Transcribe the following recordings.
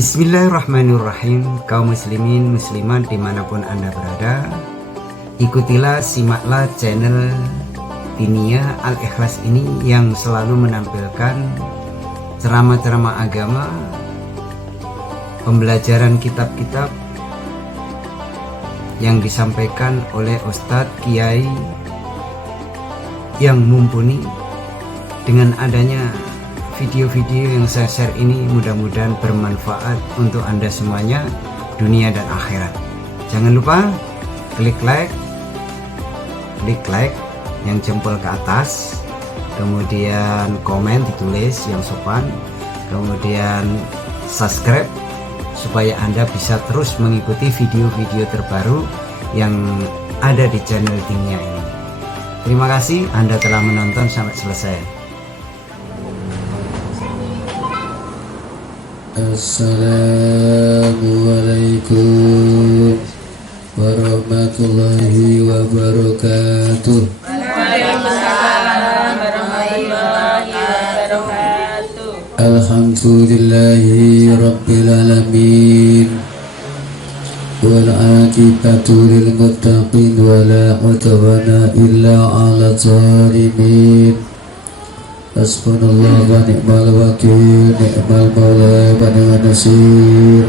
Bismillahirrahmanirrahim. Kaum muslimin muslimat dimanapun anda berada, ikutilah, simaklah channel Dinia Al-Ikhlas ini yang selalu menampilkan ceramah-ceramah agama, pembelajaran kitab-kitab yang disampaikan oleh Ustadz Kiai yang mumpuni. Dengan adanya video-video yang saya share ini mudah-mudahan bermanfaat untuk anda semuanya, dunia dan akhirat. Jangan lupa klik like yang jempol ke atas, kemudian komen ditulis yang sopan, kemudian subscribe supaya anda bisa terus mengikuti video-video terbaru yang ada di channel Dinia ini. Terima kasih anda telah menonton sampai selesai. Assalamualaikum warahmatullahi wabarakatuh. Waalaikumsalam warahmatullahi wabarakatuh. Alhamdulillahi rabbil alamin, wal aqibatu lil muttaqin wala udwana illa 'alal zalimin. Hasbunallah wa ni'mal wakil, ni'mal maula wa ni'man nasir.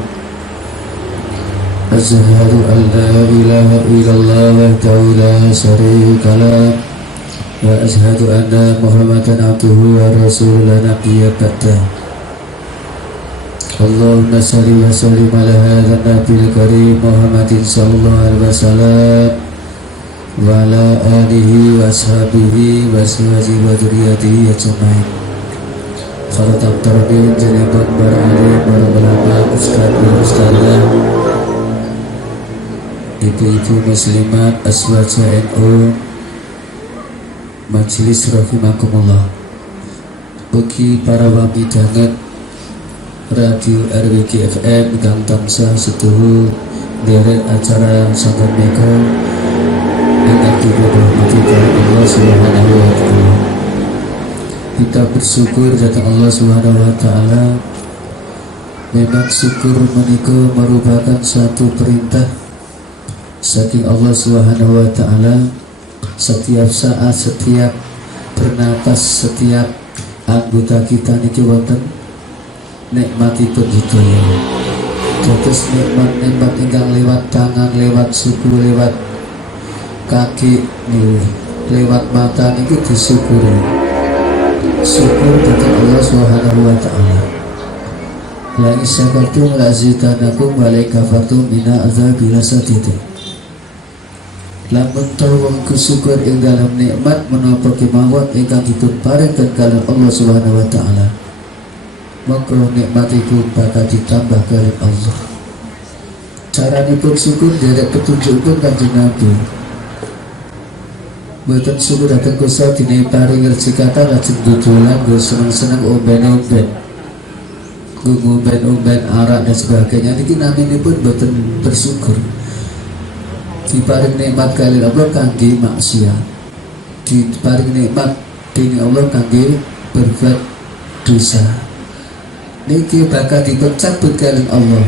Asyhadu an la ilaha illallah wahdahu la syarika lah, wa asyhadu anna Muhammadan abduhu wa rasuluhu la nabiyya ba'dah. Allahumma shalli wa sallim ala hadzal nabiyil karim Muhammadin sallallahu alaihi wasallam wa ala alihi wa ashabihi wa azwajihi wa dzurriyyatihi ajmain. Khatam tarbiyah jaliban bar'alim bar'ulama ustaz wa ustazah, ibu-ibu muslimat aswaja NU majelis rahimakumullah. Ugi para wamidanget radio RWG FM kang tansah setuhu derek acara sabar mega ingkang dirahmati Allah Subhanahu wa taala. Kita bersyukur datang Allah Subhanahu wa taala. Memang syukur menika merupakan satu perintah saking Allah Subhanahu wa taala. Setiap saat, setiap bernapas, setiap anggota kita niki wonten nikmatipun hidayah. Dados nikmat-nikmat ingkang lewat tangan, lewat suku, lewat kaki nih, lewat mata niki disyukuri. Syukur datang Allah Subhanahu wa taala. La in syakartum la azidanakum wa la in kafartum inna adzabi lasadid. Lamun tawang kusyukur ing dalam nikmat menapa kemawon ingkang dipun paringken kalian Allah Subhanahu wa taala, maka nikmat iku bakal ditambah kalian Allah. Caranipun syukur derek petunjukipun Kanjeng Nabi. Mboten syukur dateng Gusti dene paring rezeki kata lajeng dodolan nggo seneng-seneng omben-omben, ngomben-omben arak dan sebagainya, niki naminipun mboten bersyukur. Diparing nikmat kalian Allah kangge maksiat, diparing nikmat dening Allah kangge berbuat dosa, niki bakal dipun cabut kalian Allah.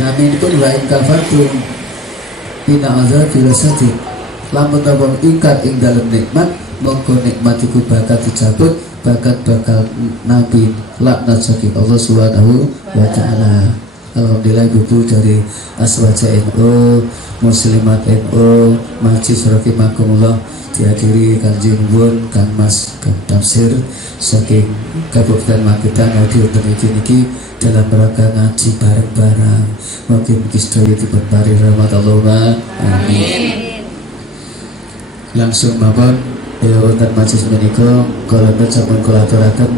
Naminipun wa in kafartum inna adzabi lasadid. Lamun tawang ingkar ing dalem nikmat, mongko nikmat iku bakal dicabut, bakal nabi laknat saking Allah Subhanahu wa taala. Alhamdulillah ibu dari aswaja NU, muslimat NU, majlis rahimakumullah, dihadiri Kanjeng Bun, Kang Mas, Kang Tafsir saking Kabupaten Magetan hadir niki dalam rangka ngaji bareng-bareng. Mungkin sedaya dipun paring rahmat Allah. Amin. Langsung mawon wonten majlis menika kala sampun kula aturaken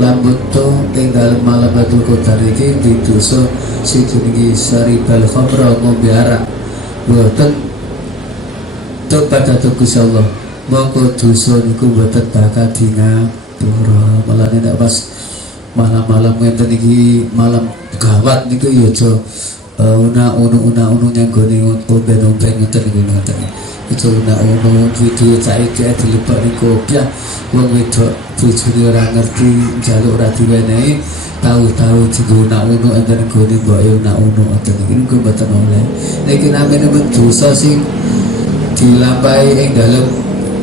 lamun to ing dalem malam Lailatul Qadar iki didosa siji niki saribal khamra ngombe arak mboten tobat dhateng Gusti Allah, mongko dosa niku mboten bakal dingapura. Malah nek pas malam-malam ngenten iki malam gawat niku ya aja una yang goni omben ngoten niku ngoten. Itu una duwe saiki dilepak ning kopiah wong wedok bojone ora ngerti njaluk ora diwenehi tahu-tahu diguna enten gone mboke una ngoten iki niku mboten oleh. Niki namine dosa sing dilampahi ing dalem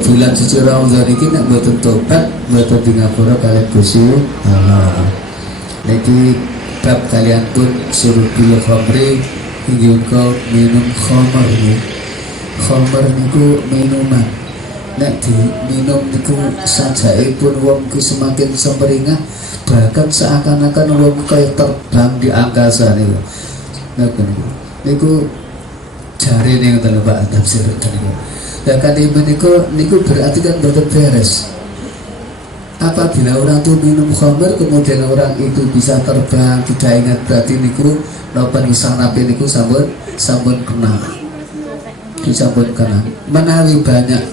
bulan suci Ramadan iki nek mboten tobat mboten di ngapura kalian Gusti Allah. Niki bab kalian pun suruh bil khamri inggih kau minum khamar ini. Khamar niku minuman. Nek diminum niku sajaipun wong ku semakin semringah, bahkan seakan-akan wong kaya terbang di angkasa niku. Niku jare ning ngoten Pak tafsir niku. Ya kan niku berarti kan boten beres. Apabila orang itu minum khamr kemudian orang itu bisa terbang tidak ingat berarti niku napa nisanape niku sampun kena. Disampun kena. Menawi banyak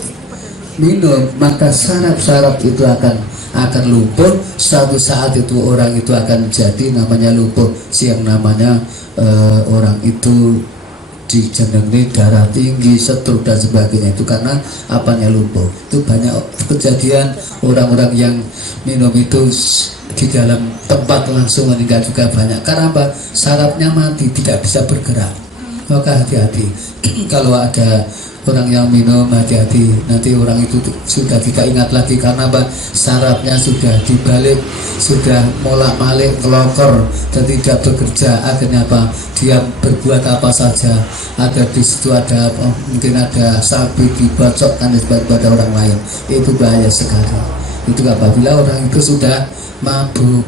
minum maka saraf-saraf itu akan lumpuh. Suatu saat itu orang itu akan jadi namanya lumpuh, yang namanya orang itu dijenengi darah tinggi, stroke dan sebagainya, itu karena apanya lumpuh. Itu banyak kejadian orang-orang yang minum itu di dalam tempat langsung meninggal juga banyak. Karena apa? Sarafnya mati, tidak bisa bergerak. Maka hati-hati kalau ada orang yang minum, hati-hati, nanti orang itu sudah tidak ingat lagi karena apa? Sarafnya sudah dibalik, sudah molak-malik kelokor dan tidak bekerja. Akhirnya apa? Dia berbuat apa saja. Ada di situ ada apa? Mungkin ada sapi dibacokkan kepada orang lain. Itu bahaya sekali. Itu apabila orang itu sudah mabuk.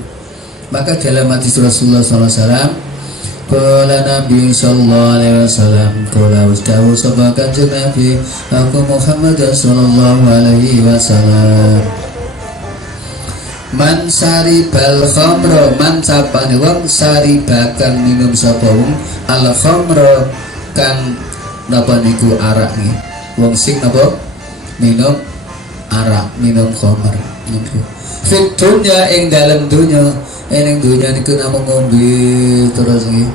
Maka dalam hadis Rasulullah SAW, Qala Nabi sallallahu alaihi wasallam, qala ustawu sabakan Nabi aku Muhammad sallallahu alaihi wasallam, man saribal khamra, man sapane wong saribakan minum sapa wong al khamra kang napa niku arak nggih. Wong sing napa minum arak, minum khamr niku. Fit dunya ing dalem dunya, ning dunya niku namung ngombe terus nggih.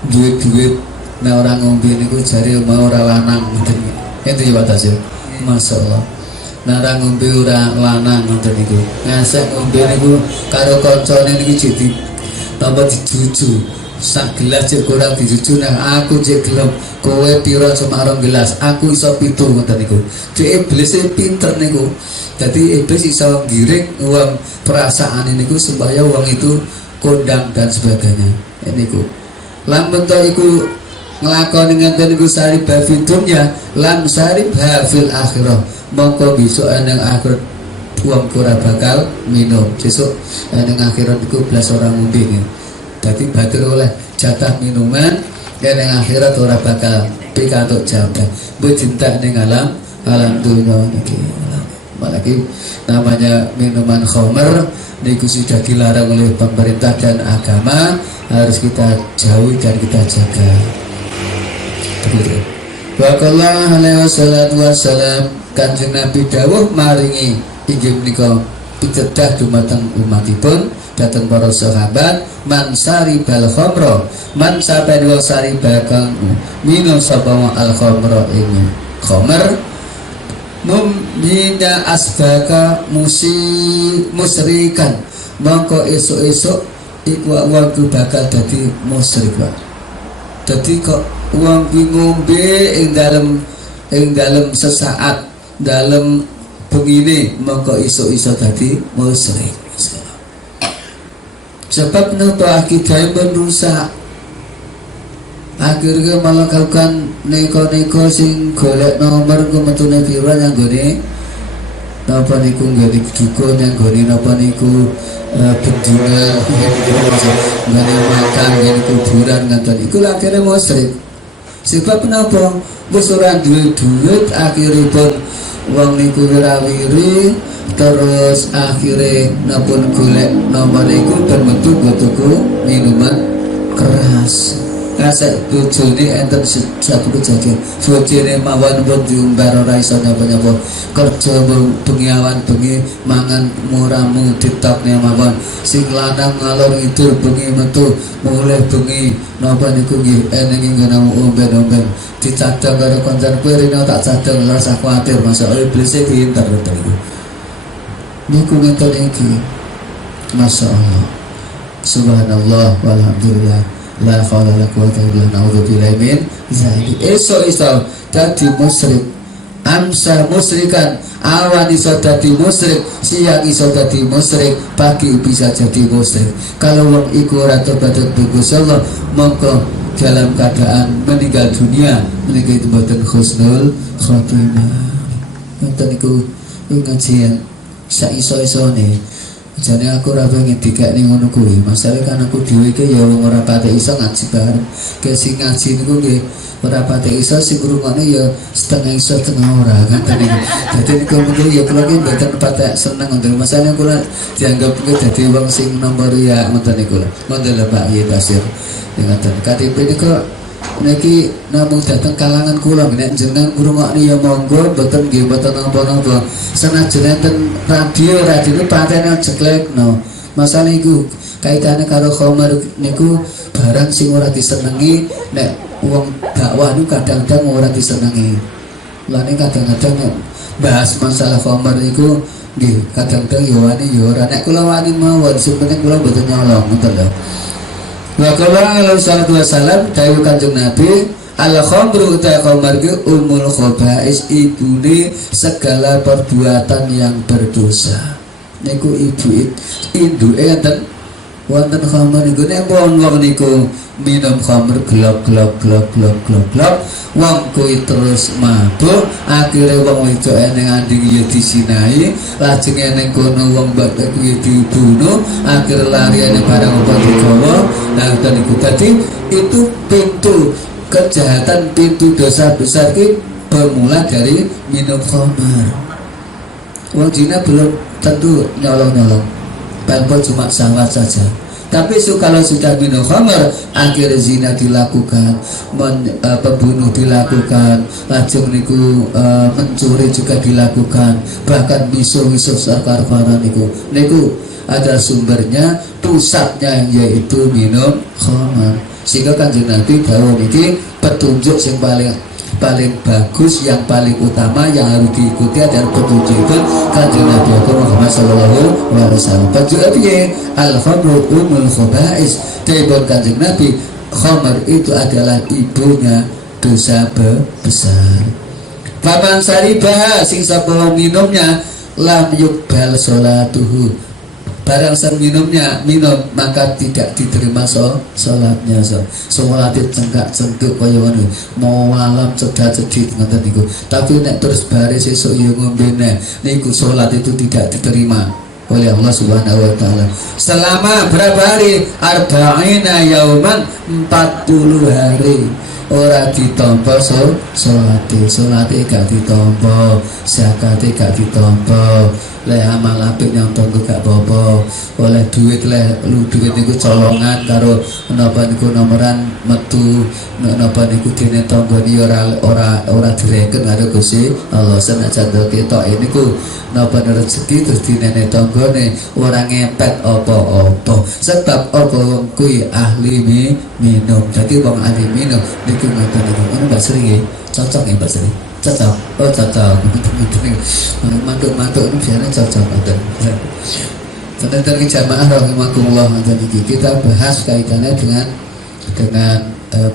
Duit-duit nah orang ngombe niku jare mau ora lanang ngoten. Ente ya batas ya. Masyaallah. Nah orang ngombe ora lanang ngoten niku. Ngasek ngombe niku karo kancane niki jadi tambah dijuju. Sak gelas cek kurang dijuju nah aku cek gelem kowe pira cuma 2 gelas aku iso 7 ngoten niku. Dhek iblis pinter niku. Jadi iblis iso ngiring uang perasaan niku supaya uang itu kondang dan sebagainya. Niku. Lamun to iku nglakoni ngenten niku sarib bafidumnya lan sarib hafil akhirah. Mongko besok nang akhirat uang ora bakal minum. Besok nang akhirat iku belas orang ngombe. Dadi batir oleh jatah minuman dan nang akhirat ora bakal pikantuk jatah. Mbok cinta ning alam dunya niki. Apalagi namanya minuman khamr niku sudah dilarang oleh pemerintah dan agama, harus kita jauhi dan kita jaga. Begitu. Waqallahu alaihi wasallam Kanjeng Nabi dawuh maringi inggih menika pitedah dumateng umatipun dateng para sahabat, man saribal khamra, man saben wong saribakan minum sapa al khamra ing khamr mumina asbaka musrikan, mongko esuk-esuk iku wong bakal dadi musyrik. Dadi kok wong ki ngombe ing dalem sesaat dalem bengine mongko esuk-esuk dadi musyrik. Sebab napa akidah menusa akhirnya melakukan neko-neko sing golek nomor kemetune pira yang gone napa niku nggone dukun yang gone napa niku bendungan ngene makan ngene kuburan ngaten iku akhirnya musyrik. Sebab napa wis ora duwe duit akhiripun wong niku wirawiri terus akhirnya napun golek nomor niku berbentuk tuku minuman keras. kasek bojone enten satu kejadian bojone mawon pun diumbar ora iso nyapa-nyapa kerja bengi awan bengi mangan muramu ditokne mawon sing lanang ngalor ngidul bengi metu mulih bengi napa niku nggih eneng ngene omben-omben dicadang karo kancan kowe rene tak cadang ora usah kuwatir masalah iblis e pinter to niku ngeten iki masyaallah subhanallah walhamdulillah la haula wala quwwata illa billah naudzubillahi min dzalik iso dadi musyrik amsa musyrikan awan iso dadi musyrik siang iso dadi musyrik pagi bisa jadi musyrik kalau wong iku ora tobat Gusti Allah mongko dalam keadaan meninggal dunia menika itu boten husnul khotimah ngoten niku ngajian sak iso-isone jane aku ora pengen dikekne ngono kuwi masalah kan aku dhewe iki ya wong ora pate iso ngaji bareng ke sing ngaji niku nggih ora pate iso sing ngrungokne ya setengah iso setengah ora ngoten niku dadi niku mungkin ya kula iki mboten pate seneng ngoten masalah kula dianggap iki dadi wong sing nomor ya ngoten niku ngoten lho Pak Ye Basir ngoten KTP niku niki namung dateng kalangan kula nek jenengan ngrungokne ya monggo mboten nggih mboten napa-napa senajan enten radio patene jeklekno masalah iku kaitane karo khamar niku barang sing ora disenengi nek wong dakwah niku kadang-kadang ora disenengi lane kadang-kadang bahas masalah khamar niku nggih kadang-kadang ya wani ya ora nek kula wani mawon sing penting kula mboten nyolong ngoten lho. Wa qala alaihi wasallam dawuh Kanjeng Nabi al-khamru ta khamar umul khaba'is ibune segala perbuatan yang berdosa niku ibu induke enten wonten khamar niku nek wong niku minum khamr glok wong kuwi terus mabuk akhire wong wedok eneng anding ya disinai lajeng eneng kono wong mbak kuwi dibunuh akhir lariane barang apa digawa nah niku dadi itu pintu kejahatan pintu dosa besar ki bermula dari minum khamr wong zina belum tentu nyolong-nyolong paling cuma syahwat saja tapi kalau sudah minum khamr akhir zina dilakukan pembunuh dilakukan lajeng niku mencuri juga dilakukan bahkan miso-miso sakar-karan niku ada sumbernya pusatnya yaitu minum khamr sehingga Kanjeng Nabi dawuh niki petunjuk yang paling bagus yang paling utama yang harus diikuti adalah petunjuk itu Kanjeng Nabi Muhammad sallallahu alaihi wasallam. Petunjuk al-khamru umul khaba'is. Dari Kanjeng Nabi khamr itu adalah ibunya dosa besar. Faman sariba sing sapa minumnya lam yuqbal salatuhu. Barang sang minum maka tidak diterima salatnya salatnya cengkak-cengkuk kaya ngono mau malam cedak-cedik ngoten niku tapi nek terus baris esuk ya ngombe niku salat itu tidak diterima oleh Allah Subhanahu wa taala selama berapa hari arba'ina yauman 40 hari ora ditampa salate gak ditampa zakate gak ditampa lek amal apik yang tonggo gak apa-apa oleh duit duit niku colongan karo napa niku nomoran metu napa niku dene tanggane ora direken karo Gusti Allah senajan ketok niku napa rezeki terus dinene tanggane ora ngepet apa-apa sebab apa wong kuwi ahli minum dadi wong ahli minum niku ngoten niku ana Mbak Sri nggih cocok nggih Mbak Sri cocok mantuk-mantuk ini biasanya cocok tentang jamaah rahimakumullah kita bahas kaitannya dengan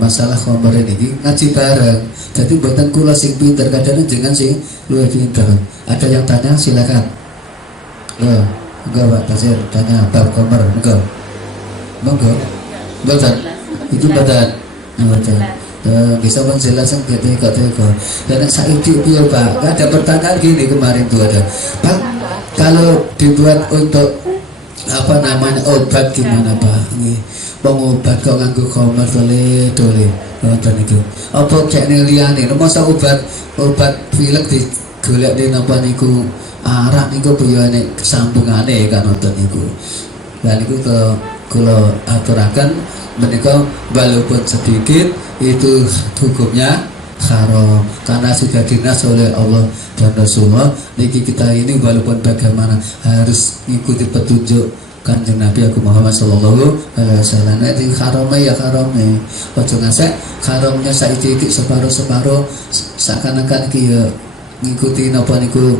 masalah khamr ini ngaji bareng jadi buatan kula sing pinter kadang dengan sing luwih pinter ada yang tanya silakan enggak Pak Basir tanya bab khamr monggo itu badan bisa menjelaskan ketika dan saya itu Pak ada pertanyaan gini kemarin tuh ada Pak kalau dibuat untuk apa namanya obat gimana Pak pengobat kok nganggo khamr dole ngoten niku apa kene liyane masa obat pilek digolek di napa niku arak niku biyane sambungane kan ngoten niku lan niku kula aturaken menikah walaupun sedikit itu hukumnya haram karena sudah dinas oleh Allah dan Rasulullah. Niki kita ini walaupun bagaimana harus mengikuti petunjuk Kanjeng Nabi Agung Muhammad sallallahu alaihi wasallam. Itu haramnya ya haramnya. Ojo ngasek haramnya saiki separuh-separuh seakan-akan ki ya ngikuti napa niku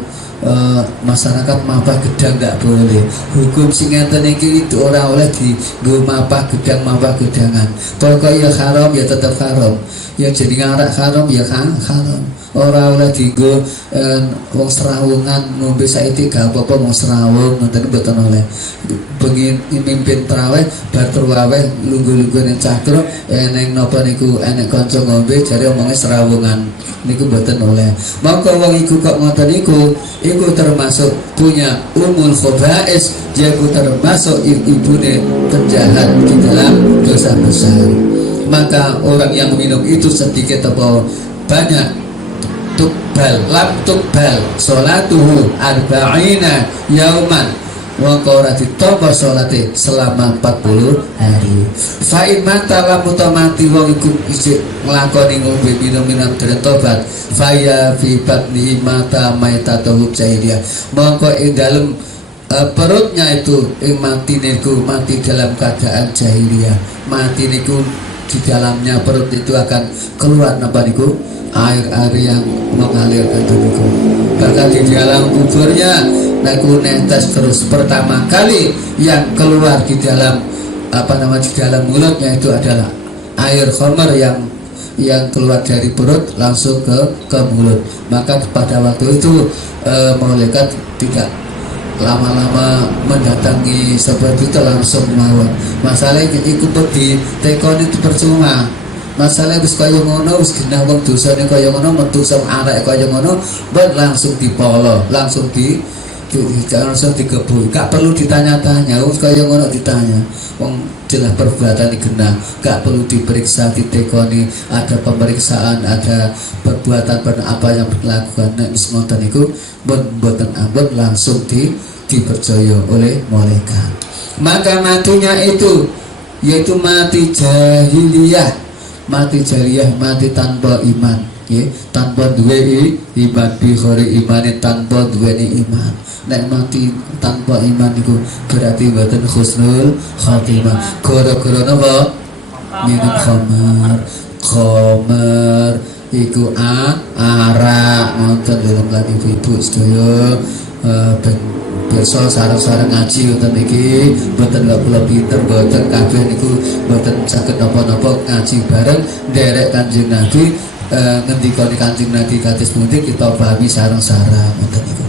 masyarakat mapah gedang nggak boleh. Hukum sing ngeten iki itu ora oleh di nggo mapah gedangan. Pokoknya ya haram ya tetap haram. Ya jadi ngarak haram ya kan haram. Ora oleh dienggo wong serawungan ngombe saiki gak apa-apa wong serawung ngoten mboten oleh. Bengi mimpin traweh bar traweh lungguh-lungguh ning cakro eneng napa niku enek kanca ngombe jare omonge serawungan niku mboten oleh. Mongko wong iku kok ngoten niku iku termasuk punya umul khaba'is, yaitu termasuk ibune penjahat di dalam dosa besar. Maka orang yang minum itu sedikit atau banyak lam tukbal sholatuhu arba'ina yauman wa qara ditampa salate selama 40 hari. Fa in mata lamun mati wong iku isih nglakoni ngombe minum-minum dereng tobat fa ya fi batni mata maitatu jahiliyah. Mongko ing dalem perutnya itu mati niku mati dalam keadaan jahiliyah. Mati niku di dalamnya perut itu akan keluar napa niku air-air yang mengalir ke tubuhku. Bahkan di dalam kuburnya naku netes terus. Pertama kali yang keluar di dalam di dalam mulutnya itu adalah air khamar yang keluar dari perut langsung ke mulut. Maka pada waktu itu malaikat tidak lama-lama mendatangi seperti itu langsung mawon. Masalahnya ikut di tekon itu percuma. Masalah wis kaya ngono wis genah wong dosane kaya ngono metu sang arek kaya ngono ben langsung dipolo, langsung langsung digebuk. Gak perlu ditanya-tanya, wis kaya ngono ditanya. Wong jelas perbuatan genah, gak perlu diperiksa, ditekoni, ada pemeriksaan, ada perbuatan apa yang dilakukan. Nek wis ngoten niku mboten ampun langsung dipercaya oleh malaikat. Maka matinya itu yaitu mati jahiliyah. Mati jariah, mati tanpa iman, ya, tanpa duwe iman, bihori imane tanpa duwe iman. Nek mati tanpa iman itu berarti badan khusnul khatimah. Gara-gara napa? Minum khamar, iku arak, ngoten lho lan ibu-ibu sedaya besok sarang-sarang ngaji ngoten iki mboten lak kula pinter mboten kabeh niku mboten saged napa-napa ngaji bareng nderek Kanjeng Nabi ngendikane Kanjeng Nabi kados pundi kita pahami sarang-sarang ngoten niku.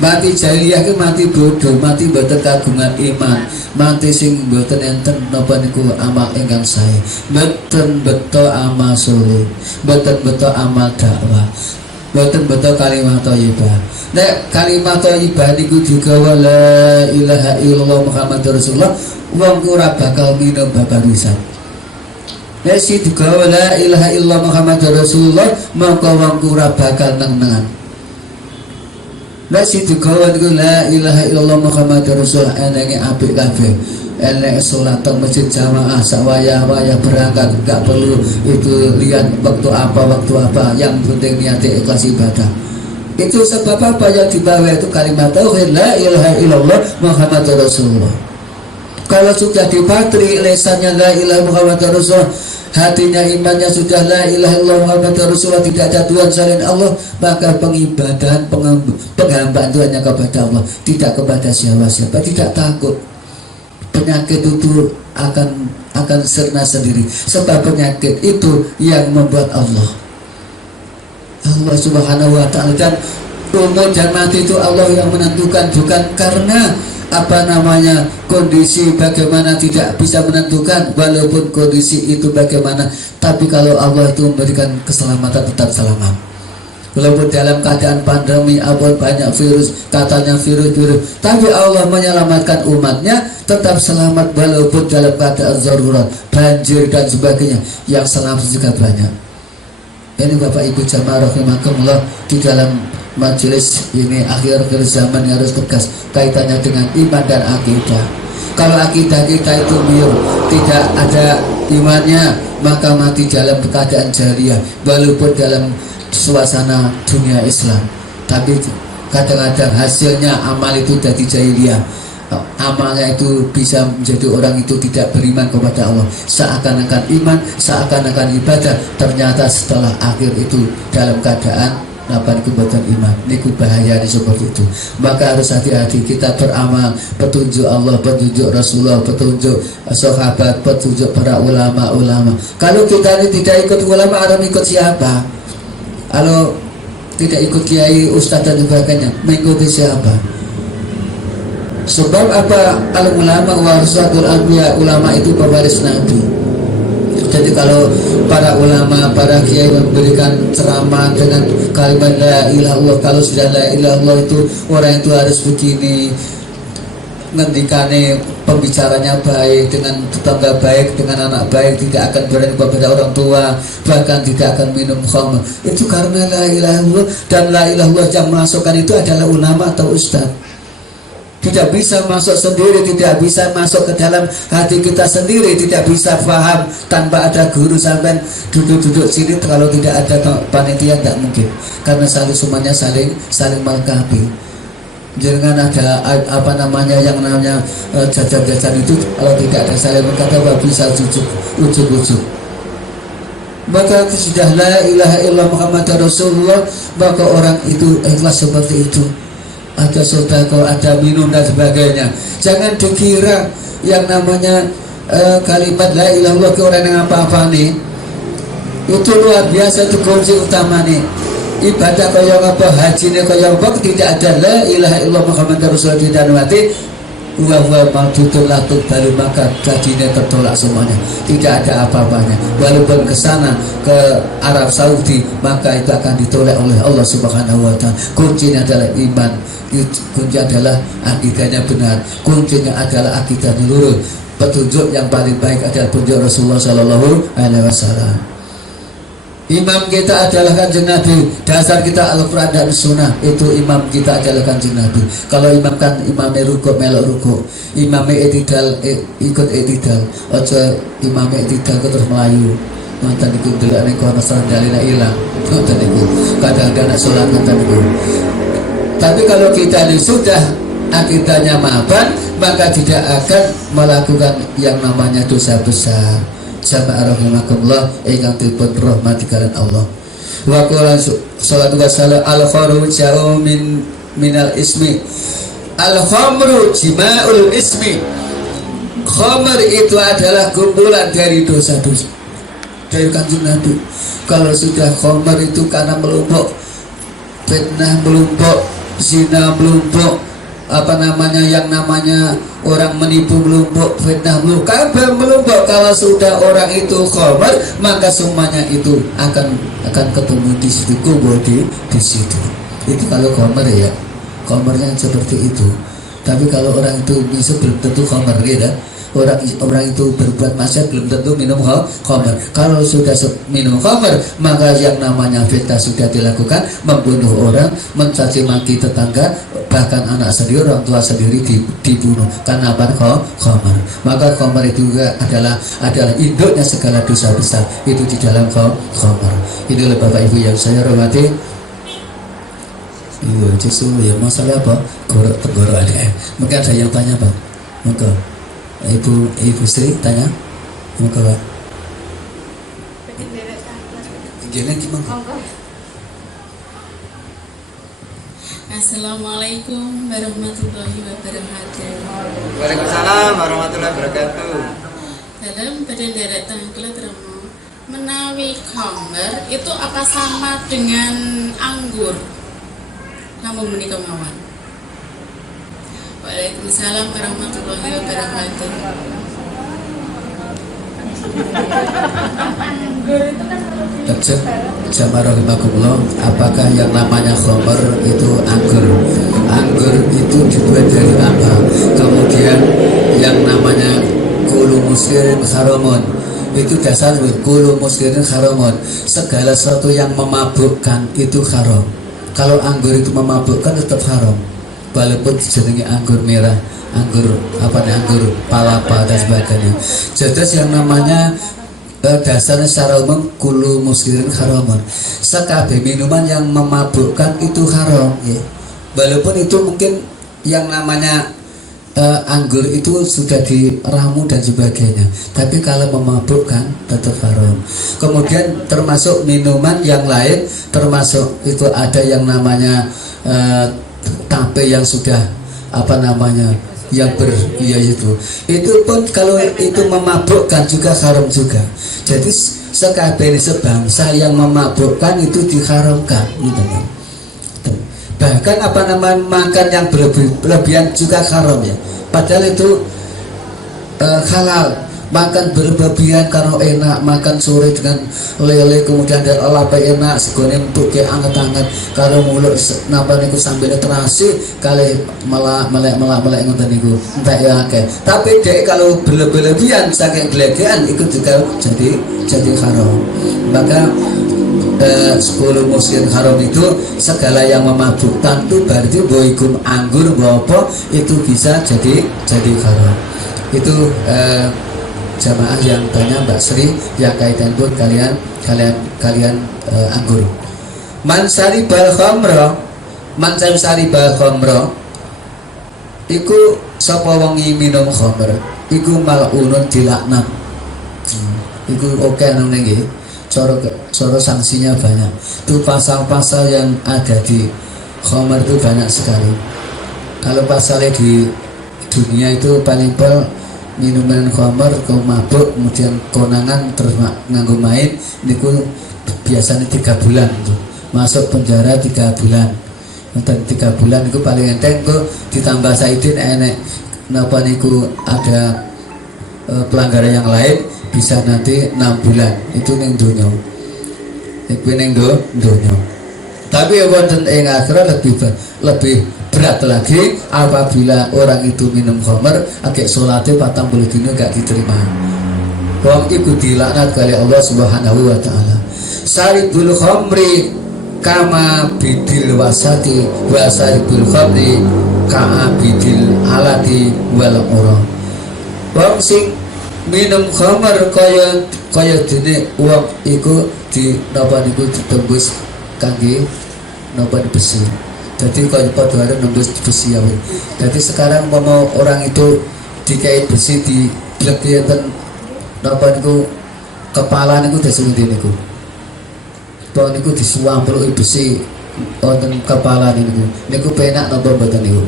Mati jahiliyah ki mati bodoh, mati mboten kagungan iman, mati sing mboten enten napa niku amal ingkang sae, mboten beto amal saleh, mboten beto amal dakwah, mboten beto kalimat thayyibah. Nek kalimat thayyibah niku digawa la ilaha illallah Muhammadur Rasulullah, wong ora bakal minum babarisan. Nek si digawa la ilaha illallah Muhammadur Rasulullah, maka wong ora bakal neng-nengan. Nek si digawa niku la ilaha illallah Muhammadur Rasulullah enenge apik kabeh. Enek salat teng masjid jamaah sawaya-waya berangkat, gak perlu itu lihat waktu apa, yang penting niate ikhlas ibadah. Itu sebab apa yang dibawa itu kalimat tauhid la ilaha illallah Muhammadur Rasulullah. Kalau sudah dipatri lesannya la ilaha Muhammadur Rasulullah, hatinya imannya sudah la ilaha illallah Muhammadur Rasulullah, tidak ada Tuhan selain Allah, maka pengibadahan penghambaan itu hanya kepada Allah, tidak kepada siapa-siapa, tidak takut. Penyakit itu akan sirna sendiri, sebab penyakit itu yang membuat Allah Subhanahu wa ta'ala. Dan umur dan mati itu Allah yang menentukan, bukan karena kondisi bagaimana tidak bisa menentukan, walaupun kondisi itu bagaimana, tapi kalau Allah itu memberikan keselamatan tetap selamat. Walaupun dalam keadaan pandemi banyak virus, katanya virus, tapi Allah menyelamatkan umatnya tetap selamat walaupun dalam keadaan darurat, banjir dan sebagainya, yang selamat juga banyak. Ini Bapak Ibu jamaah rahimakumullah, di dalam majelis ini akhir-akhir zaman yang harus tegas kaitannya dengan iman dan akidah. Kalau akidah kita itu miyur, tidak ada imannya, maka mati dalam keadaan jariah walaupun dalam suasana dunia Islam. Tapi kadang-kadang hasilnya amal itu jadi jahiliyah. Amalnya itu bisa menjadi orang itu tidak beriman kepada Allah, seakan-akan iman, seakan-akan ibadah, ternyata setelah akhir itu dalam keadaan apa kebuatan iman. Ini bahaya seperti itu. Maka harus hati-hati kita beramal petunjuk Allah, petunjuk Rasulullah, petunjuk sahabat, petunjuk para ulama-ulama. Kalau kita ini tidak ikut ulama, orang ikut siapa? Kalau tidak ikut kiai, ustadz dan sebagainya, mengikuti siapa? Sebab apa? Al ulama warasatul anbiya, ulama itu pewaris Nabi. Jadi kalau para ulama, para kiai memberikan ceramah dengan kalimat la ilaha illallah, kalau sudah la ilaha illallah itu orang itu harus begini, ngendikane pembicaranya baik, dengan tetangga baik, dengan anak baik, tidak akan berani kepada orang tua, bahkan tidak akan minum khamr. Itu karena la ilaha illallah, dan la ilaha illallah yang masukkan itu adalah ulama atau ustadz. Tidak bisa masuk sendiri, tidak bisa masuk ke dalam hati kita sendiri, tidak bisa paham tanpa ada guru. Sampai duduk-duduk sini kalau tidak ada panitia tidak mungkin, karena semuanya saling melengkapi. Jangan ada apa namanya yang namanya jajan-jajan itu, kalau tidak ada saling melengkapi bisa ujuk-ujuk. Maka sudah la ilaha illallah Muhammad Rasulullah, maka orang itu ikhlas seperti itu. Ada sedekah, ada minum dan sebagainya. Jangan dikira yang namanya kalimat la ilaha illallah ke orang yang apa-apa nih itu luar biasa, itu kunci utama nih. Ibadah kaya apa, haji nih kaya apa, tidak ada la ilaha illallah Muhammad Rasulullah di dalam hati, wa ma'dutul latuk, baru maka gajinya tertolak semuanya, tidak ada apa-apanya. Walaupun ke sana ke Arab Saudi, maka itu akan ditolak oleh Allah Subhanahu wa taala. Kuncinya adalah iman, kunci adalah akidahnya benar, kuncinya adalah akidahnya lurus. Petunjuk yang paling baik adalah petunjuk Rasulullah Sallallahu Alaihi Wasallam. Imam kita adalah Kanjeng Nabi. Dasar kita Al-Quran dan Sunnah. Itu imam kita adalah Kanjeng Nabi. Kalau imam kan imamnya rukuk melok rukuk, imamnya etidal ikut etidal. Ojo imamnya etidal terus melayu. Mantan itu delok ning kono sandalina ilang. Mantan itu kadang-kadang nak sholat mantan itu. Tapi kalau kita ini sudah akidahnya mapan, maka tidak akan melakukan yang namanya dosa besar. Jamaah rahimakumullah ingkang dipun rahmati kalian Allah. Wa qala salatu wassalam al khamru ja'u minal ismi. Al khamru jima'ul ismi. Khamr itu adalah kumpulan dari dosa-dosa. Dari Kanjeng Nabi. Kalau sudah khamr itu karena melumpuk, fitnah melumpuk, zina melumpuk, apa namanya yang namanya orang menipu melumpuk, fitnah melumpuk, kabar melumpuk. Kalau sudah orang itu khamr, maka semuanya itu akan ketemu di situ, kubur di situ. Itu kalau khamr ya, khamrnya seperti itu. Tapi kalau orang itu bisa belum tentu khamr gitu. Orang itu berbuat maksiat belum tentu minum khamr. Kalau sudah minum khamr, maka yang namanya fitnah sudah dilakukan, membunuh orang, mencaci maki tetangga, bahkan anak sendiri, orang tua sendiri dibunuh karena apa? Khamr. Maka khamr itu juga adalah induknya segala dosa besar, itu di dalam khamr. Inilah Bapak Ibu yang saya hormati. Iya, justru ya masalah apa? Tenggorok ada. Mungkin ada yang tanya Pak. Maka Ibu Sri tanya, maka Pak. Gimana gimana? Assalamualaikum warahmatullahi wabarakatuh. Waalaikumsalam warahmatullahi wabarakatuh. Dalam badan derek tangkla teremo menawi khamr itu apa sama dengan anggur? Namun menikah mawon. Waalaikumsalam warahmatullahi wabarakatuh. Jamaah rahimakumullah, apakah yang namanya khamr itu anggur? Anggur itu dibuat dari apa? Kemudian yang namanya kulu muskirin haramun, itu dasar kulu muskirin haramun. Segala sesuatu yang memabukkan itu haram. kalau anggur itu memabukkan tetap haram, walaupun jenenge anggur merah, anggur anggur palapa dan sebagainya. Jadi yang namanya dasarnya secara umum kulu muskirin haramun. Sekabeh minuman yang memabukkan itu haram ya. Walaupun itu mungkin yang namanya anggur itu sudah diramu dan sebagainya, tapi kalau memabukkan tetap haram. Kemudian termasuk minuman yang lain, termasuk itu ada yang namanya tape yang sudah yang itu pun kalau itu memabukkan juga haram juga. Jadi sekabeh sebangsa yang memabukkan itu diharamkan gitu. Bahkan makan yang berlebihan juga haram ya, padahal itu halal. Makan berlebihan karena enak, makan sore dengan lele kemudian ada lapai enak segone untuk ke anget-anget kalau mulut napa niku sambil terasi kali melek ngoten niku entek ya akeh. Tapi dek kalau berlebihan saking gelegean itu juga jadi haram. Maka 10 muskirin haram itu segala yang memabukkan itu berarti boikum anggur apa itu bisa jadi haram. Itu jamaah yang tanya Mbak Sri yang kaitan pun kalian anggur. Man saribal khamra iku sapa wong minum khamr iku mal'unun dilaknat. Iku oke nang nggih. Cara sanksinya banyak. Itu pasal-pasal yang ada di khamr itu banyak sekali. Kalau pasalnya di dunia itu paling minuman khamr kau mabuk kemudian konangan terus nganggo main niku biasanya 3 bulan tuh. Masuk penjara 3 bulan. Dan 3 bulan itu paling enteng kok ditambah saidin enek napa niku ada pelanggaran yang lain bisa nanti 6 bulan itu ning donya. Iku ning donya. Tapi wonten ing akhirat lebih berat lagi apabila orang itu minum khamr akeh salate 40 dina gak diterima. Wong iku dilaknat kali Allah Subhanahu wa taala. Saribul khamri kama bidil wasati wa saribul khamri kama bidil alati wal ura. Wong sing minum khamr kaya dene wong iku napa niku ditembus kangge napa besi. Jadi kalau pada hari nembus besi ya. Jadi sekarang mau orang itu dikait besi di lebih napa niku kepala niku disunti niku. Tahun niku disuampul besi wonten kepala niku. Niku penak napa mboten niku?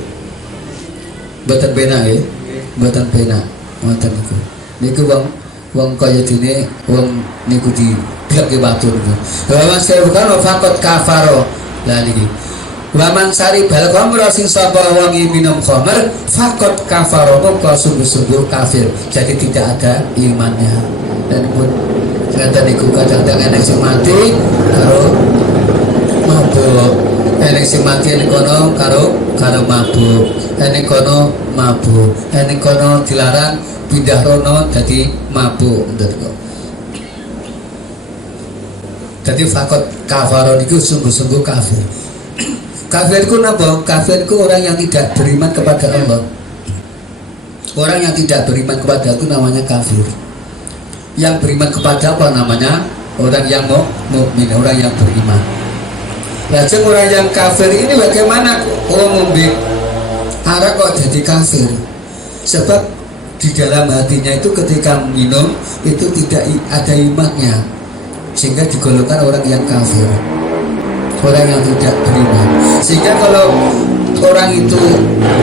Mboten penak nggih. Mboten penak wonten niku. Niku wong kaya dene wong niku di blek batu niku. Wa mas bukan fakot kafaro. Lah niki Waman sari bal khamra sing sapa wong minum khamr fakot kafaro moko sungguh-sungguh kafir. Jadi tidak ada imannya. Dan pun ternyata niku kadang-kadang enek sing mati karo mabuk. Enek sing mati ning kono karo mabuk. Enek kono mabuk. Enek kono dilarang pindah rono dadi mabuk. Jadi fakot kafaro niku sungguh-sungguh kafir. Kafir itu apa? Kafir itu orang yang tidak beriman kepada Allah. Orang yang tidak beriman kepada itu namanya kafir. Yang beriman kepada apa namanya? Orang yang mukmin, orang yang beriman. Lajeng orang yang kafir ini bagaimana? Ngombe arak kok jadi kafir? Sebab di dalam hatinya itu ketika minum itu tidak ada imannya, sehingga digolongkan orang yang kafir. Orang yang tidak beriman. Sehingga kalau orang itu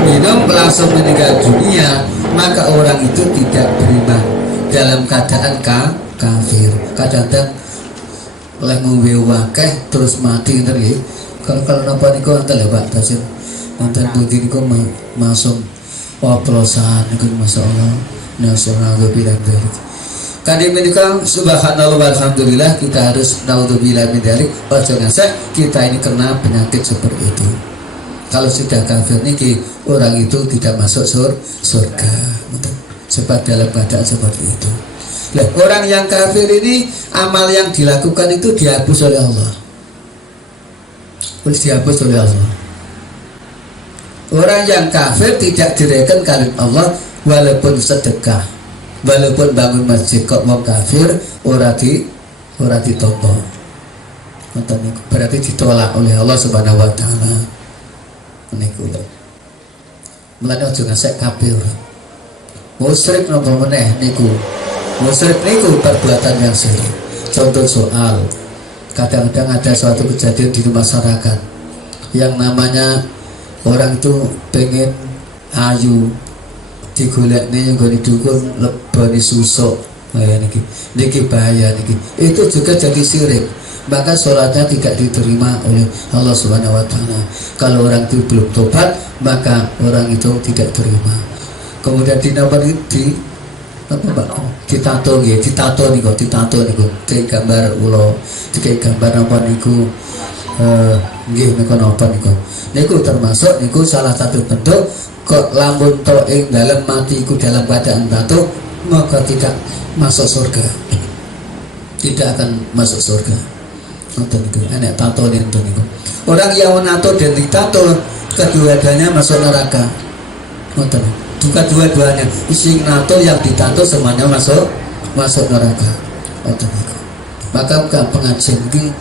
minum langsung meninggal dunia, maka orang itu tidak beriman dalam keadaan kafir. Kadang-kadang oleh ngombe wakeh terus mati nggih. Kalau napa niku wonten lho Pak Tasir. Wonten pundi niku masuk oplosan niku masyaallah. Nasional bilang dari kali menikah subhanallah walhamdulillah kita harus naudzubillah min dzalik. Jangan kita ini kena penyakit seperti itu. Kalau sudah kafir niki orang itu tidak masuk surga. Sebab dalam keadaan seperti itu. Nah, orang yang kafir ini amal yang dilakukan itu dihapus oleh Allah. Wis dihapus oleh Allah. Orang yang kafir tidak direken kalimat Allah walaupun sedekah, walaupun bangun masjid kok mau kafir ora ditompo. Berarti ditolak oleh Allah Subhanahu wa taala. Niku lho. Mulane aja ngasek kafir. Musyrik napa meneh niku. Musyrik niku perbuatan yang syirik. Contoh soal kadang-kadang ada suatu kejadian di masyarakat yang namanya orang itu pengen ayu digolekne nggone dukun lebani susuk niki bahaya niki, itu juga jadi syirik, maka sholatnya tidak diterima oleh Allah Subhanahu wa taala. Kalau orang itu belum tobat maka orang itu tidak terima. Kemudian ditato niku gambar ulo dikai gambar apa niku nggih niku napa niku termasuk niku salah satu bentuk kok lamun to ing dalam matiku dalam keadaan tato maka tidak masuk surga, tidak akan masuk surga. Nonton niku enek tato niku. Orang yang menato dan ditato kedua-duanya masuk neraka. Nonton bukan dua-duanya, isi nato yang ditato semuanya masuk neraka. Nonton niku. Maka pengajian ini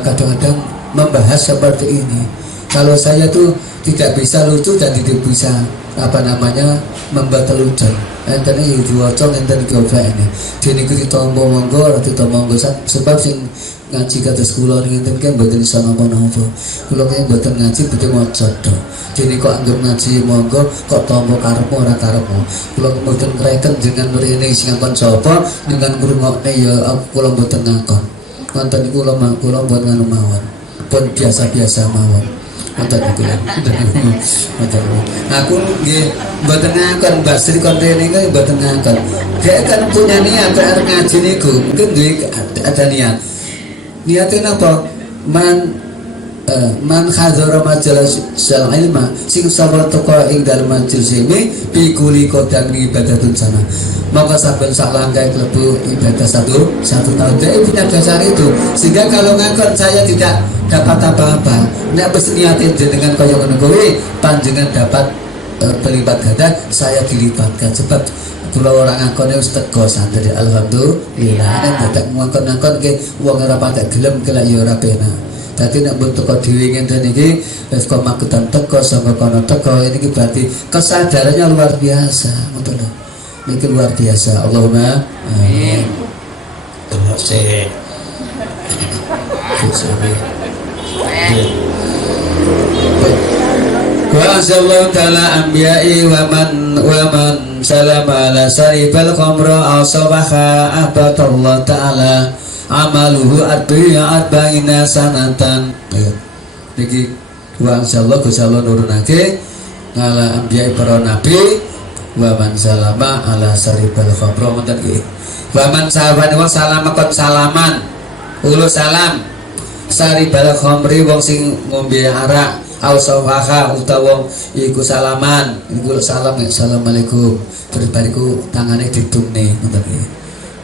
kadang-kadang membahas seperti ini. Kalau saya tuh tidak bisa lucu dan tidak bisa membuat lucu. Enten iki diwaca enten iki ini. Dene iki ditampa monggo ora ditampa monggo sebab sing ngaji kados kula ngenten ki mboten iso napa-napa. Kula ki mboten ngaji betul maca tok. Dene kok anggap ngaji monggo kok tampa karepmu ora karepmu. Kula mboten kreken jenengan mrene sing ngakon sapa dengan ngrungokne ya kula mboten ngakon. Wonten niku kula mboten nganu mawon. Pun biasa-biasa mawon. Wonten niku. Aku nggih mboten ngakon Mbak Sri kontene niku mboten ngakon. Dhek kan punya niat arep ngaji niku. Mungkin duwe ada niat. Niatnya apa? Man khadzara majalis sal ilma sing sabar teko ing dalem majelis ini pikuli kodang ibadatun sana. Maka saben sak langkah klebu ibadah satu tahun. Dia punya dasar itu. Sehingga kalau ngakon saya tidak dapat apa-apa. Nek wis niatin jenengan kaya ngono kuwi panjenengan dapat berlipat ganda, saya dilipatkan sebab kula orang ngakone wis teko santri alhamdulillah. Nek dadak ngakon-ngakon ke wong ora patek gelem kelak ya ora penak. Dadi nek mbok teko dhewe ngenten iki wis kok magetan teko saka kono teko ini berarti kesadarannya luar biasa, ngoten lho. Niki luar biasa. Allahumma amin. Terus wa sallallahu ta'ala anbiya'i wa man salama ala saribal qamra aw sabaha abatallah ta'ala amaluhu arba'ina sanatan. Niki wa insyaallah Gusti Allah nurunake ngala anbiya'i para nabi wa man salama ala saribal qamra ngoten iki. Wa man sahabane wong salamakon salaman ulo salam saribal khamri wong sing ngombe arak au sawaha utawa iku salaman iku salam assalamualaikum berbariku tangane ditumne ngoten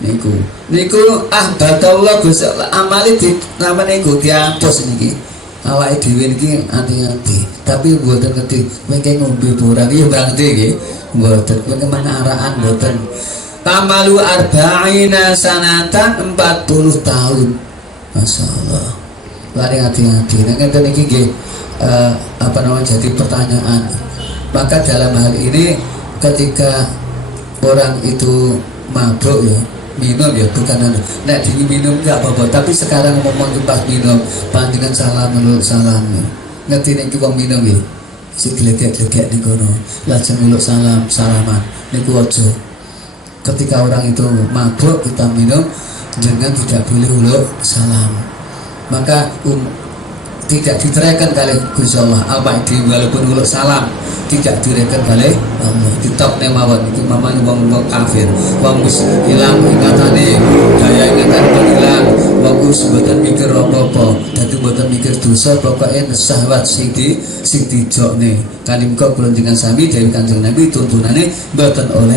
iki niku batallah Gusti amale di namane niku dihapus niki awake dhewe niki ati-ati tapi mboten ngerti mengke ngombe borang ya berarti nggih mboten mengke menaraan mboten tamalu arba'ina sanatan 40 tahun masyaallah lari hati-hati nek ngeten iki nggih jadi pertanyaan. Maka dalam hal ini ketika orang itu mabuk ya minum ya bukan nek diminum enggak apa-apa tapi sekarang ngomong pas minum panjenengan salam nuluk salam ngerti nek wong minum ya si gledek-gledek ning kono lajeng nuluk salam salaman niku aja. Ketika orang itu mabuk kita minum jangan tidak boleh nuluk salam, maka tidak diteraikan kali Gusti Allah apa itu walaupun uluk salam tidak direken kali Allah ditokne mawon iki mamane wong kafir wong wis ilang ingatane daya ingatan ilang wong wis mboten mikir apa-apa dadi mboten mikir dosa pokoke syahwat sing dijokne kalim kok kula jenengan sami dewe Kanjeng Nabi tuntunane mboten oleh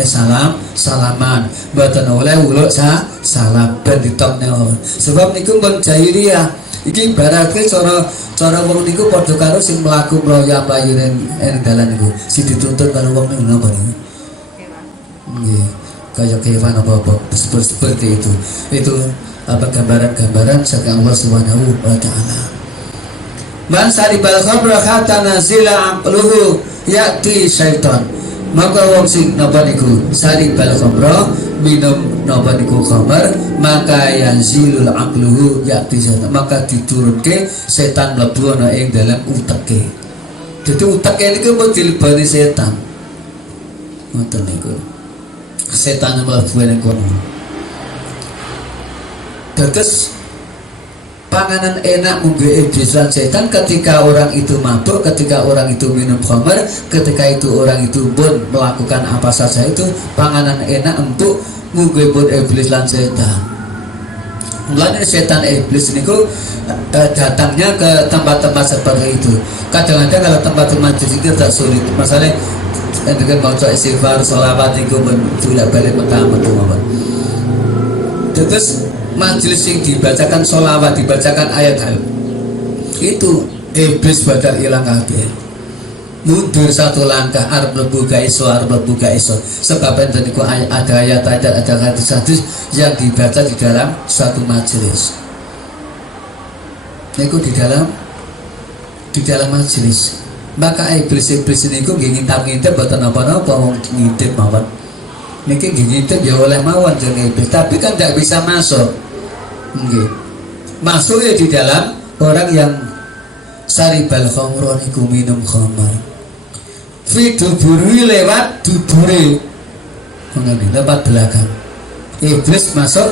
salaman mboten oleh uluk salam ben ditokne sebab niku pun jahiliyah Iki ibaratke cara wong niku padha karo sing mlaku mloya-mlayu ning dalan niku. Si dituntun karo wong niku napa niku? Nggih, kaya kewan apa-apa seperti itu. Itu apa gambaran-gambaran saking Allah Subhanahu wa taala. Man saribal khamra hatta nazila aqluhu ya'ti syaitan. Maka wong sing napa niku saribal khamra minum napa niku khamar maka yanzilul aqluhu ya'ti syaitan. Maka diturunke setan mlebu ana ing dalam uteke. Dadi uteke niku mau dilebani setan. Ngoten niku. Setan mlebu ning kono. Terus panganan enak munggu iblis dan setan ketika orang itu mabuk, ketika orang itu minum khamar, ketika itu orang itu pun melakukan apa saja itu panganan enak untuk munggu iblis dan setan. Mulanya setan iblis niku datangnya ke tempat-tempat seperti itu. Kadang-kadang kalau tempat-tempat itu tidak sulit. Masalahnya dengan baca istighfar, sholawat itu tidak balik mentah-mentah. Terus majelis yang dibacakan sholawat, dibacakan ayat itu iblis badal hilang kabeh. Mundur satu langkah, arep mlebu ga iso, sebab enten niku ada ayat-ayat, ada hadis-hadis yang dibaca di dalam suatu majelis. Niku di dalam majelis. Maka iblis niku nggih ngintip-ngintip boten napa-napa wong ngintip mawon. Niki ngintip ya oleh mawon jenenge iblis, tapi kan tidak bisa masuk. Nggih. Masuknya di dalam orang yang saribal khamra niku minum khamar. Fi duburi lewat dubure. Ngene lewat belakang. Iblis masuk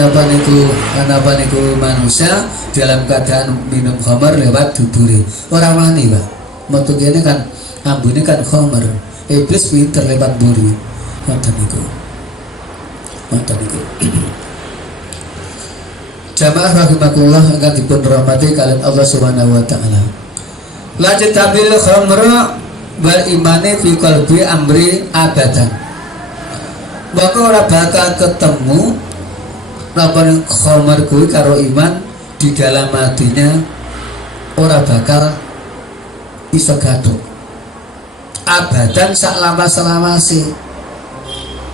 napa niku manusia dalam keadaan minum khamar lewat dubure. Ora wani, Pak. Metu kene kan ambune kan khamar. Iblis pinter lewat buri. Ngoten niku. Jamaah rahimakumullah akan dipun rahmati kalian Allah Subhanahu wa taala. La tabil khamra wal imani fi qalbi amri abadan. Maka ora bakal ketemu napa khamar kuwi karo iman di dalam hatinya, ora bakal iso gaduh. Abadan sak lama-selamase.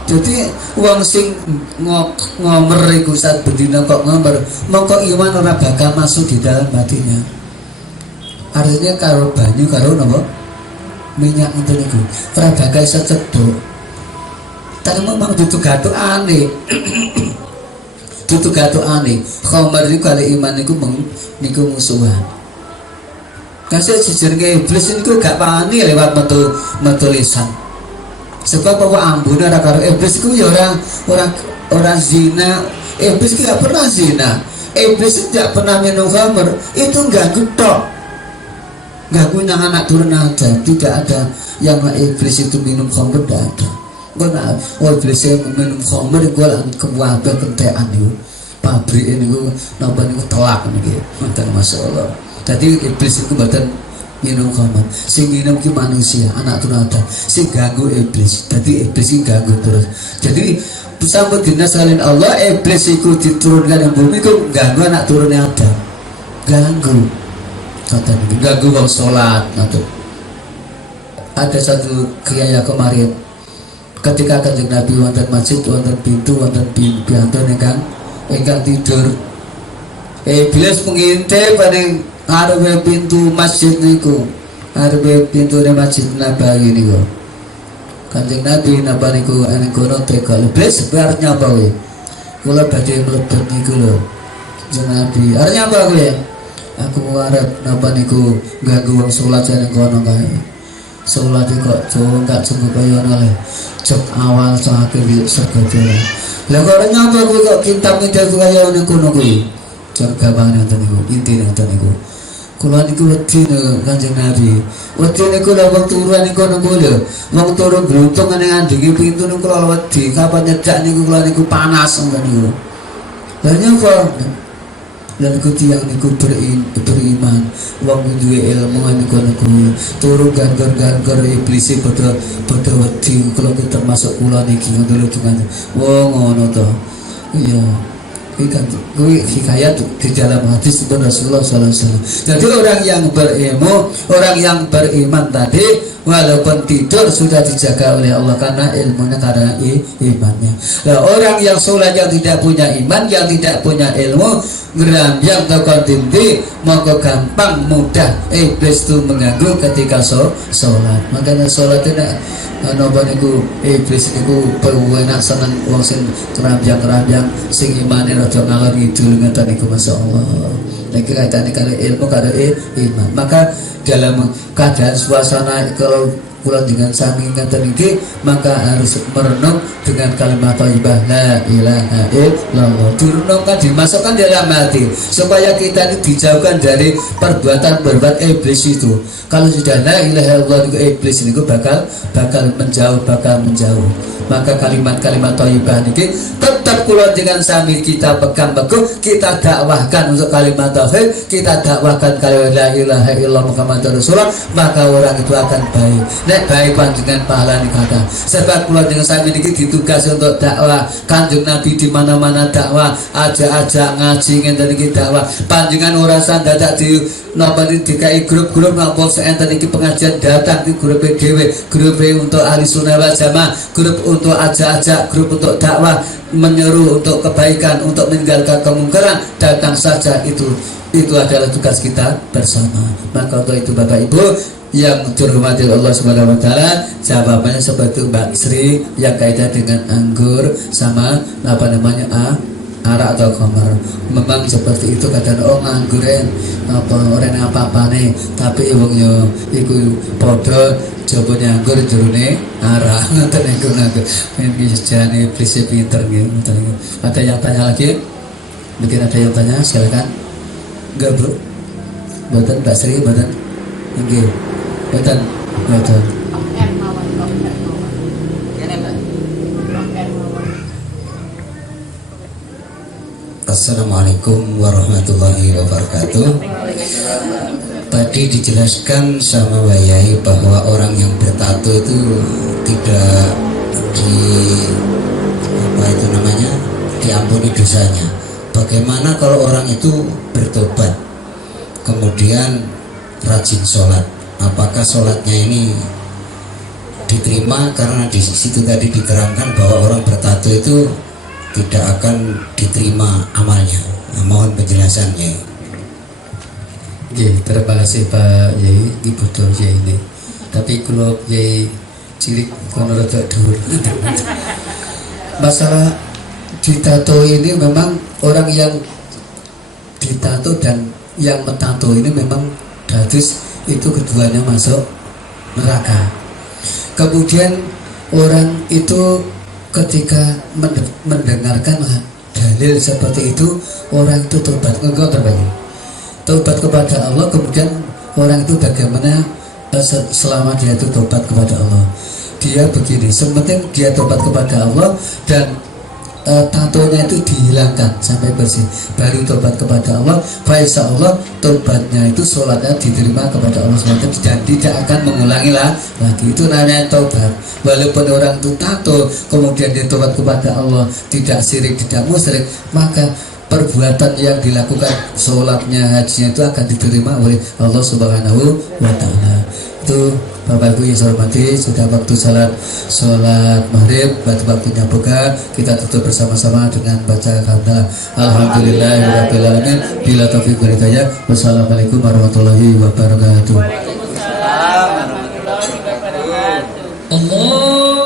Jadi wong sing ngomer iku saat bendina kok ngomer, mongko iman ora bakal masuk di dalam hatinya. Artinya karo banyu karo napa? Minyak ngoten niku. Ora bakal iso cedhok. Tapi memang dudu gathukane. Dudu gathukane. Khamar niku kali iman niku musuhan. Kasih jenenge iblis niku gak pani lewat metu lisan. Sebab bahwa ambune ora karo iblis iku ya orang zina. Iblis tidak pernah zina. Iblis tidak pernah minum khamr. Itu ganggu tok. Ganggu nang anak turun aja. Tidak ada yang iblis itu minum khamr, tidak ada. Iblis yang minum khamr iku kewabe kentekan niku. Pabrik niku napa niku telak niki. Mboten masyaallah. Dadi iblis iku mboten minum khamar. Sing minum ki manusia, anak tunada. Sing ganggu iblis. Jadi iblis ki ganggu terus. Jadi sambut dinas kalian Allah, iblis iku diturunkan di bumi ku ganggu anak turunnya ada. Ganggu. Kata ganggu wong salat. Ada satu kiai kemarin ketika Kanjeng Nabi wonten masjid, wonten pintu, wonten piantun ingkang tidur. Iblis mengintip paling arep pintu masjid niku, arep pintu masjid Nabawi niku. Kanjeng Nabi napa niku ana kono teka iblis arep nyapa kowe. Kula badhe mlebet niku lho. Kanjeng Nabi, arep nyapa kowe? Aku arep napa niku ganggu wong salat ning kono kae. Salat kok enggak cukup kaya oleh. Cek awal cek akhir segede. Lah kok nyapa kowe kok kintab-kintab kaya ning kono kuwi. Cek gampang ngoten niku, intine ngoten niku. Kula niku wedi Kanjeng Nabi. Wedi niku lha wong turu niku niku lho. Wong turu gluntung ning andhinge pintu niku kula wedi. Kapan nyedak niku kula niku panas ngoten niku. Lah nyapa? Lan kutiang niku beriman. Wong duwe ilmu niku turu gar-gar iblis padha wedi. Kula termasuk kula niki ngoten lho. Wong ngono to. Iya. Kuwi hikayat di dalam hadis itu Rasulullah sallallahu alaihi wasallam. Jadi orang yang berilmu, orang yang beriman tadi walaupun tidur sudah dijaga oleh Allah karena ilmunya, karena imannya. Nah, orang yang sholat yang tidak punya iman, yang tidak punya ilmu, ngerambyang tekan tinti, maka gampang mudah iblis itu mengganggu ketika sholat. Makanya sholat itu napa niku iblis niku penak seneng wong sing kerambyang-kerambyang sing imane rada ngalor ngidul ngeten niku masyaallah. Nek kaitane karo ilmu karo iman. Maka dalam keadaan suasana kalau kula dengan sami ngeten iki maka harus merenung dengan kalimat thayyibah la ilaha illallah. Direnungkan, dimasukkan dalam hati supaya kita ini dijauhkan dari perbuatan iblis itu. Kalau sudah la ilaha illallah itu iblis itu bakal menjauh. Maka kalimat-kalimat thayyibah ini tetap kula dengan sami kita pegang teguh, kita dakwahkan untuk kalimat tauhid, kita dakwahkan kalimat la ilaha illallah Muhammadur Rasulullah, maka orang itu akan baik. Nek baik panjenengan pahalane kata. Sebab kula dengan sami niki ditugas untuk dakwah. Kanjeng Nabi di mana-mana dakwah, ajak-ajak ngaji ngenten iki dakwah. Panjenengan ora sandadak di napa dikai grup-grup napa enten iki pengajian datang di grup dhewe, grup untuk ahli sunnah wal jamaah, grup untuk ajak-ajak, grup untuk dakwah, menyeru untuk kebaikan, untuk meninggalkan kemungkaran, datang saja. Itu adalah tugas kita bersama. Maka untuk itu Bapak Ibu yang dihormati Allah Subhanahu wa taala, jawabannya seperti Mbak Sri yang kaitan dengan anggur sama arak atau khamar. Memang seperti itu kadang angguren apa nih, tapi wong yo iku padha jabone anggur jerone arak. Ngoten niku niku. Iki sejane iblis pinter nggih. Ada yang tanya lagi? Mungkin ada yang tanya, silakan. Enggak, Bu? Mboten Mbak Sri, mboten. Nggih. Mboten. Assalamualaikum warahmatullahi wabarakatuh. Tadi dijelaskan sama Mbak Yai bahwa orang yang bertato itu tidak diampuni dosanya. Bagaimana kalau orang itu bertobat kemudian rajin sholat? Apakah sholatnya ini diterima? Karena di situ tadi diterangkan bahwa orang bertato itu tidak akan diterima amalnya. Mohon penjelasannya. Terima kasih Pak Yai, Ibu Dor Yai ini. Tapi kalau Yai cilik kono rada dhuwur. Masalah ditato ini memang orang yang ditato dan yang mentato ini memang dados itu keduanya masuk neraka. Kemudian orang itu ketika mendengarkan dalil seperti itu, orang itu tobat kepada Allah. Kemudian orang itu bagaimana selama dia itu tobat kepada Allah, dia begini, sementing dia tobat kepada Allah dan tatonya itu dihilangkan sampai bersih, baru tobat kepada Allah. Insya Allah tobatnya itu sholatnya diterima kepada Allah SWT dan tidak akan mengulangi lagi. Itu namanya tobat. Walaupun orang itu tato kemudian dia tobat kepada Allah, tidak syirik, tidak musyrik, maka perbuatan yang dilakukan, sholatnya, hajinya itu akan diterima oleh Allah Subhanahu wa ta'ala. Itu Bapak Ibu yang saya hormati, sudah waktu sholat maghrib, waktunya buka, kita tutup bersama-sama dengan baca hamdalah. Alhamdulillahirabbil alamin, bila taufiq wal hidayah. Wassalamualaikum warahmatullahi wabarakatuh. Waalaikumsalam warahmatullahi wabarakatuh. Allah